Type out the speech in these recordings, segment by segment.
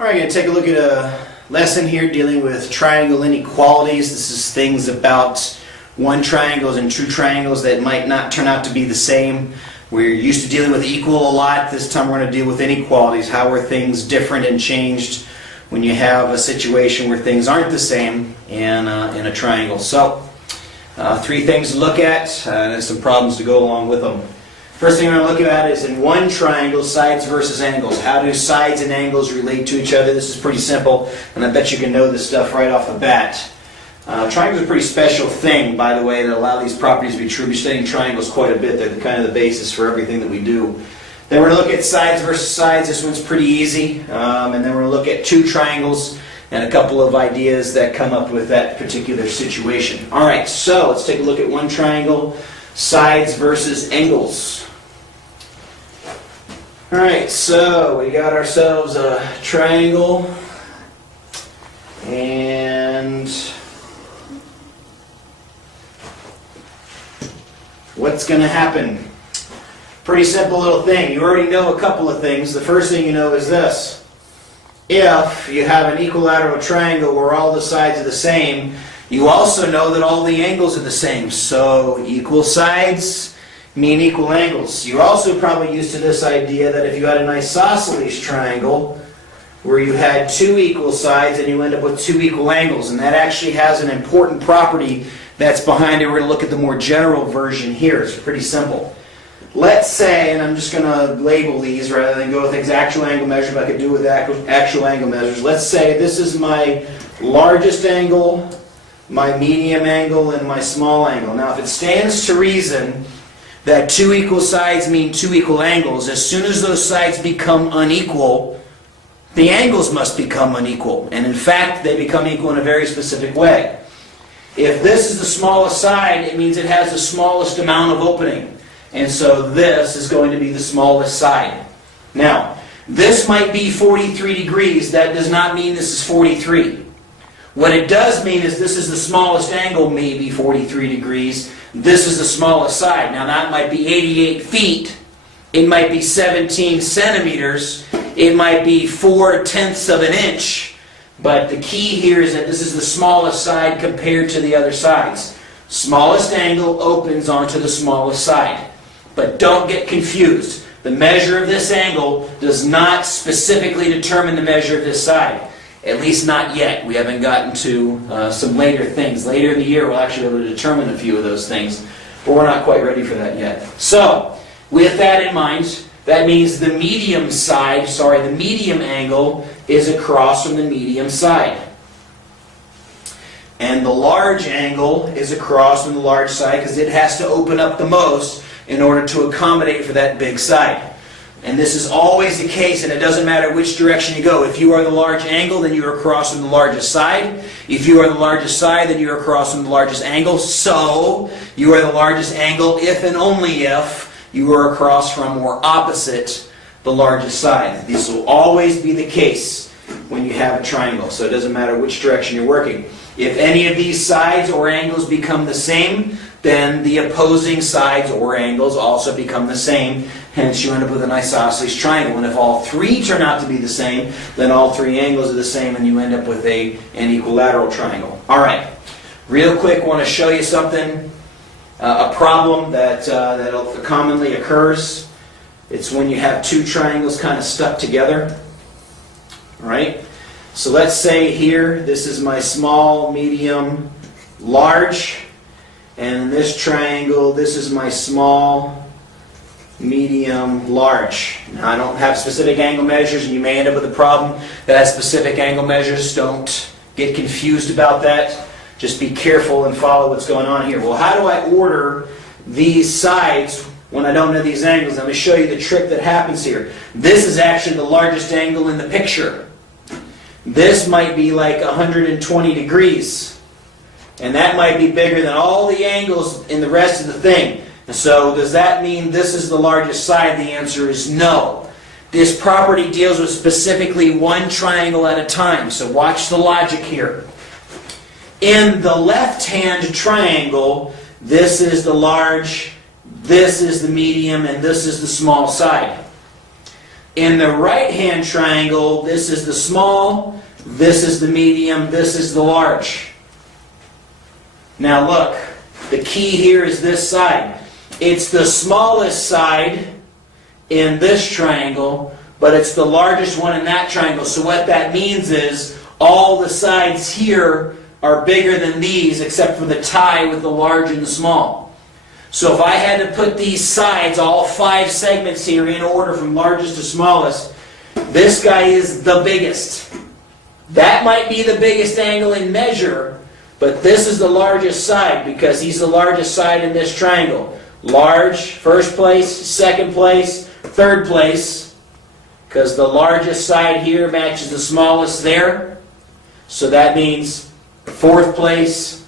Alright, going to take a look at a lesson here dealing with triangle inequalities. This is things about one triangles and two triangles that might not turn out to be the same. We're used to dealing with equal a lot. This time we're going to deal with inequalities. How are things different and changed when you have a situation where things aren't the same in a triangle? So, three things to look at and some problems to go along with them. First thing we're going to look at is in one triangle, sides versus angles. How do sides and angles relate to each other? This is pretty simple, and I bet you can know this stuff right off the bat. Triangles are a pretty special thing, by the way, that allow these properties to be true. We're studying triangles quite a bit. They're kind of the basis for everything that we do. Then we're going to look at sides versus sides. This one's pretty easy. And then we're going to look at two triangles and a couple of ideas that come up with that particular situation. All right, so let's take a look at one triangle, sides versus angles. All right, so we got ourselves a triangle, and what's going to happen? Pretty simple little thing. You already know a couple of things. The first thing you know is this. If you have an equilateral triangle where all the sides are the same, you also know that all the angles are the same. So equal sides mean equal angles. You're also probably used to this idea that if you had an isosceles triangle where you had two equal sides and you end up with two equal angles, and that actually has an important property that's behind it. We're going to look at the more general version here. It's pretty simple. Let's say, and I'm just going to label these rather than go with actual angle measures, but I could do with actual angle measures. Let's say this is my largest angle, my medium angle, and my small angle. Now, if it stands to reason that two equal sides mean two equal angles, as soon as those sides become unequal, the angles must become unequal. And in fact, they become equal in a very specific way. If this is the smallest side, it means it has the smallest amount of opening. And so this is going to be the smallest side. Now, this might be 43 degrees. That does not mean this is 43. What it does mean is this is the smallest angle, maybe 43 degrees. This is the smallest side. Now that might be 88 feet. It might be 17 centimeters. It might be 4/10 of an inch. But the key here is that this is the smallest side compared to the other sides. Smallest angle opens onto the smallest side. But don't get confused. The measure of this angle does not specifically determine the measure of this side. At least not yet. We haven't gotten to some later things. Later in the year we'll actually be able to determine a few of those things. But we're not quite ready for that yet. So, with that in mind, that means the medium angle is across from the medium side. And the large angle is across from the large side because it has to open up the most in order to accommodate for that big side. And this is always the case, and it doesn't matter which direction you go. If you are the large angle, then you are across from the largest side. If you are the largest side, then you are across from the largest angle. So, you are the largest angle if and only if you are across from or opposite the largest side. This will always be the case when you have a triangle, so it doesn't matter which direction you're working. If any of these sides or angles become the same, then the opposing sides or angles also become the same. Hence, you end up with an isosceles triangle. And if all three turn out to be the same, then all three angles are the same, and you end up with an equilateral triangle. All right. Real quick, I want to show you something, a problem that commonly occurs. It's when you have two triangles kind of stuck together. All right. So let's say here, this is my small, medium, large. And in this triangle, this is my small, medium, large. Now, I don't have specific angle measures, and you may end up with a problem that has specific angle measures. Don't get confused about that. Just be careful and follow what's going on here. Well, how do I order these sides when I don't know these angles? Let me show you the trick that happens here. This is actually the largest angle in the picture. This might be like 120 degrees. And that might be bigger than all the angles in the rest of the thing. And so, does that mean this is the largest side? The answer is no. This property deals with specifically one triangle at a time. So watch the logic here. In the left-hand triangle, this is the large, this is the medium, and this is the small side. In the right-hand triangle, this is the small, this is the medium, this is the large. Now look, the key here is this side. It's the smallest side in this triangle, but it's the largest one in that triangle. So what that means is all the sides here are bigger than these except for the tie with the large and the small. So if I had to put these sides, all 5 segments here, in order from largest to smallest, this guy is the biggest. That might be the biggest angle in measure, but this is the largest side because he's the largest side in this triangle. Large, first place, second place, third place, because the largest side here matches the smallest there. So that means 4th place,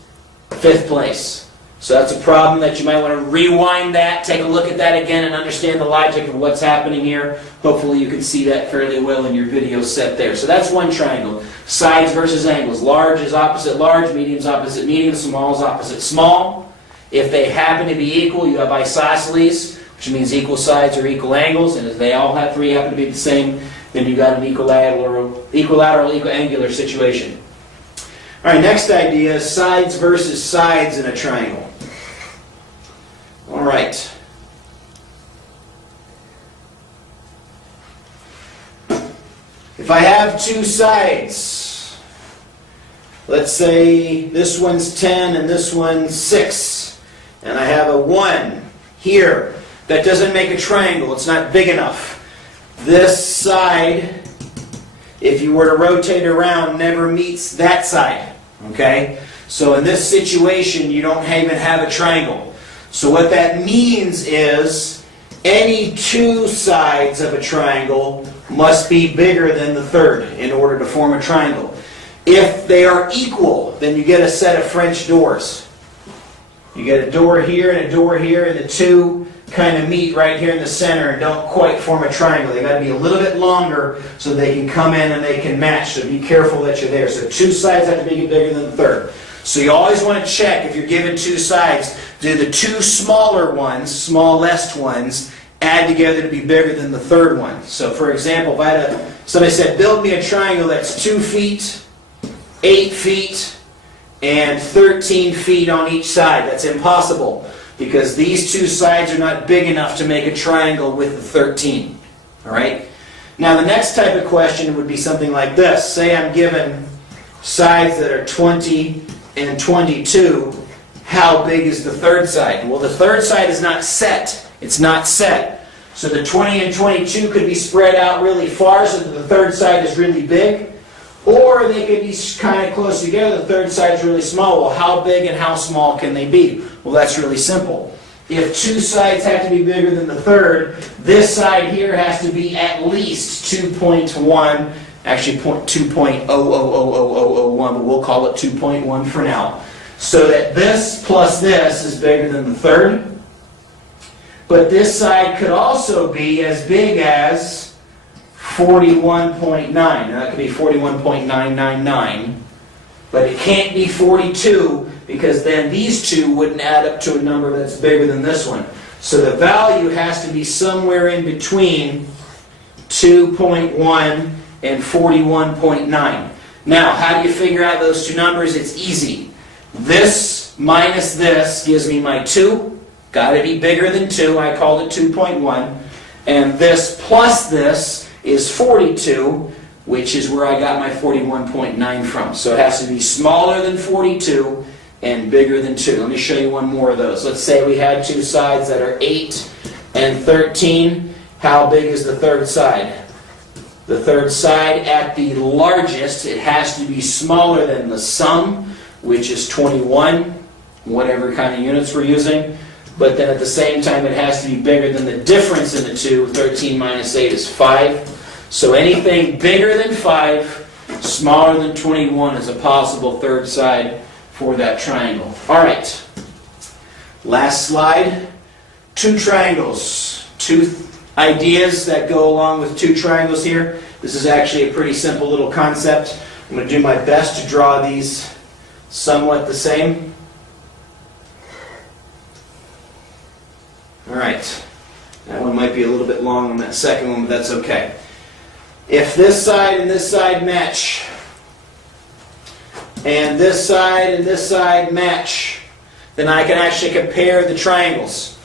5th place. So that's a problem that you might want to rewind that, take a look at that again, and understand the logic of what's happening here. Hopefully you can see that fairly well in your video set there. So that's one triangle. Sides versus angles. Large is opposite large, medium is opposite medium, small is opposite small. If they happen to be equal, you have isosceles, which means equal sides or equal angles, and if they all have 3 happen to be the same, then you got an equilateral, equiangular situation. All right, next idea is sides versus sides in a triangle. All right. If I have 2 sides, let's say this one's 10 and this one's 6, and I have a 1 here, that doesn't make a triangle. It's not big enough. This side, if you were to rotate around, never meets that side. Okay? So in this situation, you don't even have a triangle. So what that means is any 2 sides of a triangle must be bigger than the third in order to form a triangle. If they are equal, then you get a set of French doors. You get a door here and a door here, and the 2 kind of meet right here in the center and don't quite form a triangle. They've got to be a little bit longer so they can come in and they can match. So be careful that you're there. So 2 sides have to be bigger than the third. So you always want to check if you're given 2 sides, do the 2 smaller ones, smallest ones, add together to be bigger than the third one. So for example, if somebody said, build me a triangle that's 2 feet, 8 feet, and 13 feet on each side. That's impossible, because these 2 sides are not big enough to make a triangle with the 13. All right? Now the next type of question would be something like this. Say I'm given sides that are 20 and 22. How big is the third side? Well, the third side is not set. It's not set. So the 20 and 22 could be spread out really far so that the third side is really big. Or they could be kind of close together. The third side is really small. Well, how big and how small can they be? Well, that's really simple. If 2 sides have to be bigger than the third, this side here has to be at least 2.1, actually 2.0000001, but we'll call it 2.1 for now. So that this plus this is bigger than the third. But this side could also be as big as 41.9. Now that could be 41.999, but it can't be 42 because then these 2 wouldn't add up to a number that's bigger than this one. So the value has to be somewhere in between 2.1 and 41.9. Now, how do you figure out those 2 numbers? It's easy. This minus this gives me my 2. Got to be bigger than 2. I called it 2.1. And this plus this is 42, which is where I got my 41.9 from. So it has to be smaller than 42 and bigger than 2. Let me show you one more of those. Let's say we had 2 sides that are 8 and 13. How big is the third side? The third side at the largest, it has to be smaller than the sum, which is 21, whatever kind of units we're using. But then at the same time, it has to be bigger than the difference in the 2. 13 minus 8 is 5. So anything bigger than 5, smaller than 21 is a possible third side for that triangle. All right. Last slide. 2 triangles. 2 ideas that go along with 2 triangles here. This is actually a pretty simple little concept. I'm going to do my best to draw these somewhat the same. All right. That one might be a little bit long on that second one, but that's okay. If this side and this side match, and this side and this side match, then I can actually compare the triangles.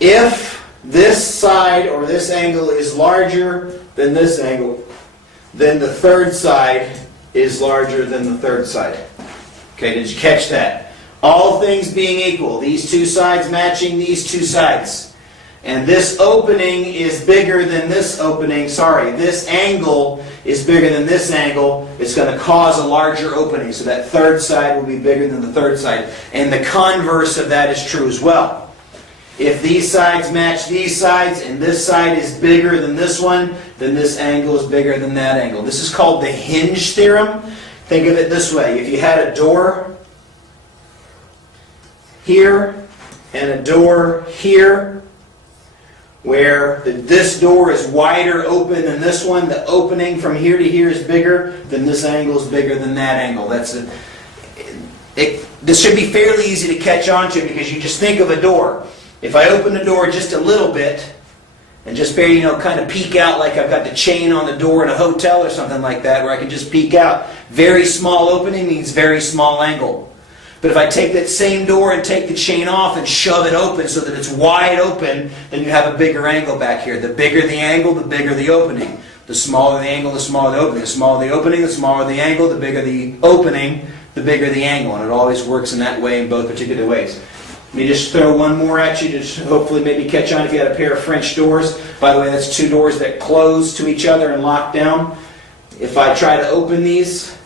If this side or this angle is larger than this angle, then the third side is larger than the third side. Okay, did you catch that? All things being equal, these two sides matching these two sides. And this opening is bigger than this opening, this angle is bigger than this angle, it's going to cause a larger opening. So that third side will be bigger than the third side. And the converse of that is true as well. If these sides match these sides and this side is bigger than this one, then this angle is bigger than that angle. This is called the hinge theorem. Think of it this way. If you had a door here and a door here, where this door is wider open than this one, the opening from here to here is bigger, then this angle is bigger than that angle. This should be fairly easy to catch on to, because you just think of a door. If I open the door just a little bit and just barely, kind of peek out like I've got the chain on the door in a hotel or something like that, where I can just peek out, very small opening means very small angle. But if I take that same door and take the chain off and shove it open so that it's wide open, then you have a bigger angle back here. The bigger the angle, the bigger the opening. The smaller the angle, the smaller the opening. The smaller the opening, the smaller the angle. The bigger the opening, the bigger the angle. And it always works in that way in both particular ways. Let me just throw one more at you to hopefully maybe catch on if you had a pair of French doors. By the way, that's two doors that close to each other and lock down. If I try to open these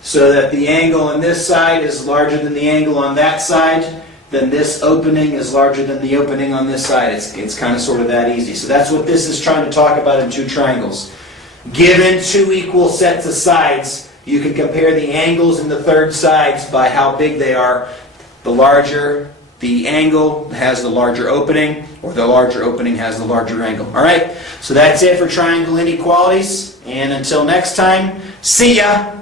so that the angle on this side is larger than the angle on that side, then this opening is larger than the opening on this side. It's kind of sort of that easy. So that's what this is trying to talk about in two triangles. Given two equal sets of sides, you can compare the angles in the third sides by how big they are. The larger the angle has the larger opening, or the larger opening has the larger angle. All right? So that's it for triangle inequalities. And until next time, see ya!